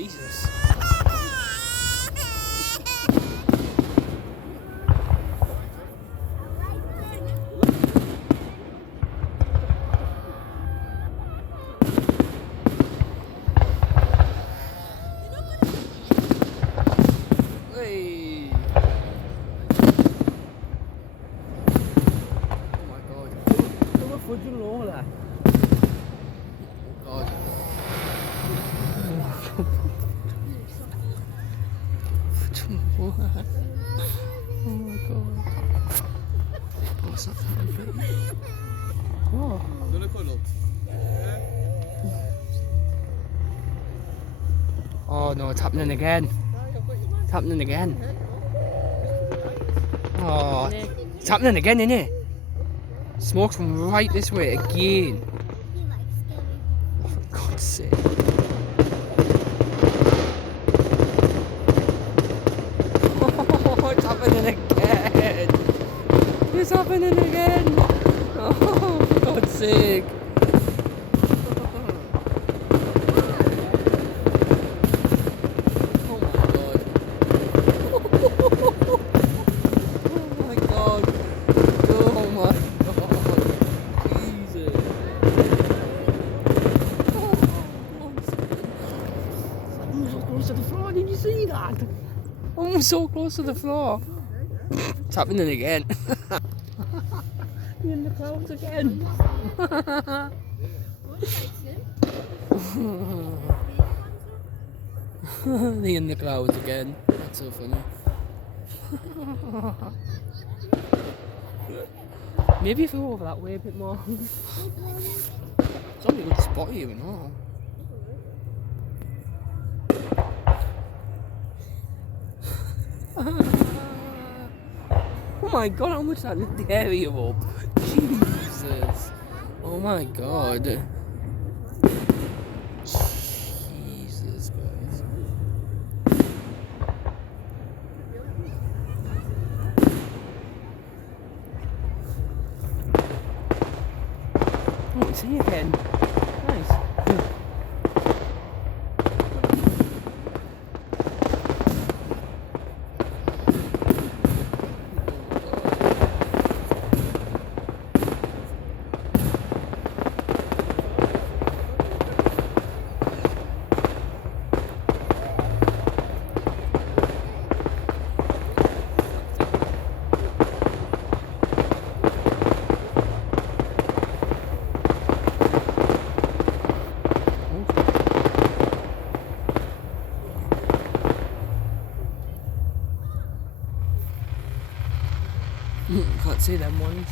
Jesus. Hey. Oh my god. Nó có phun chung luôn là. Oh god. Oh my god. What's that happening? Oh. Oh no, it's happening again. It's happening again. Oh, it's happening again, isn't it? Smoke's from right this way again. Oh, for God's sake. Oh, it's happening again. It's happening again. Oh, for God's sake. To the floor, did you see that? I'm so close to the floor. It's happening again. You're in the clouds again. They're in the clouds again. That's so funny. Maybe if we go over that way a bit more. It's only a good spot here, you know. Oh my god, how much that lit the area up. Jesus. Oh my god. Jesus, guys. Oh, it's here again. Nice. Can't see them ones.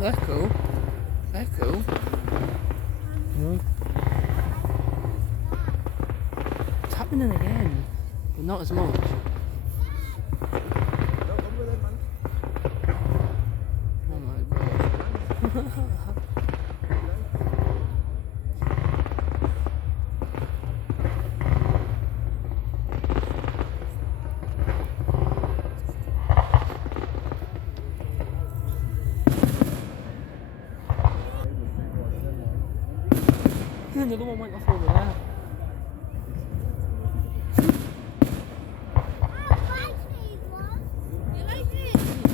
They're cool. They're cool. It's happening again, but not as much. Oh my god. Another one went off over there.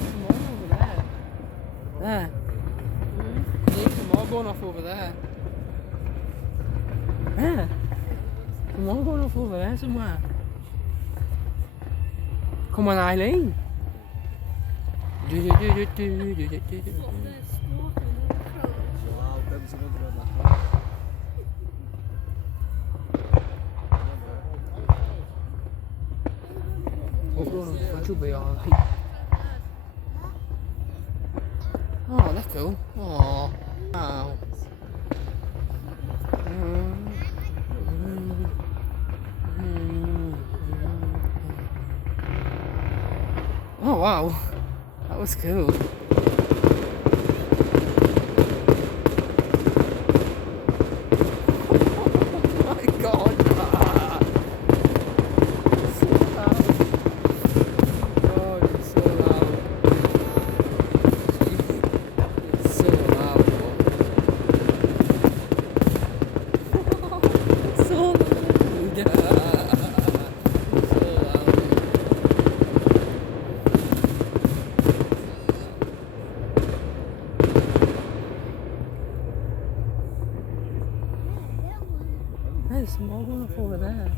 Some more over there. There. There's some more going off over there. Yeah. Some more going off over there somewhere. Come on, Eileen. That should be alright. Oh, that's cool. Oh, wow. Oh wow, that was cool. Oh my god. So loud. God, it's so loud. It's so loud. It's so loud. There's some more going off over there.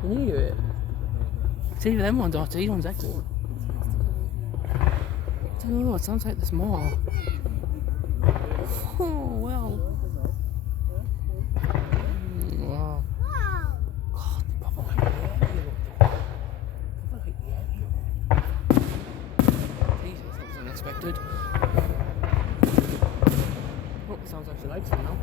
Can you hear it? It's either them ones or these ones echoing. I don't know, it sounds like there's more. Oh, well. Wow. God, they probably Jesus, that was unexpected. Oh, it sounds like she likes it now.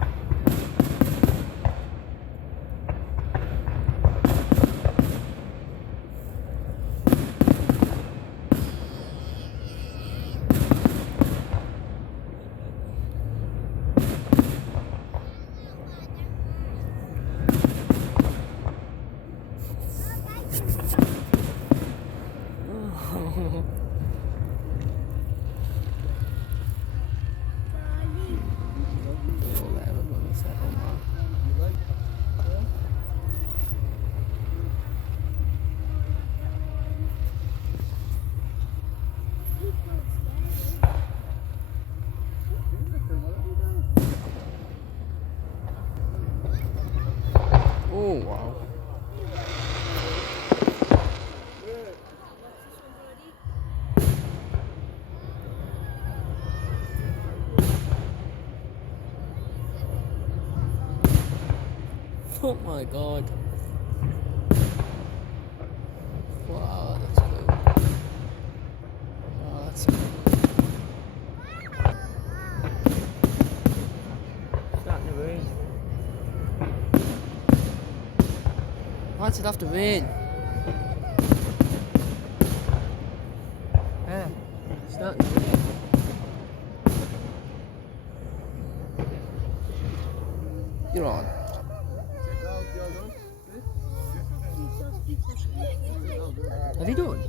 Oh wow. Oh my god. Wow, that's cool. Wow, that's cool. Starting to rain. Why does it have to rain? Yeah, it's starting to rain. You're on. Have you done?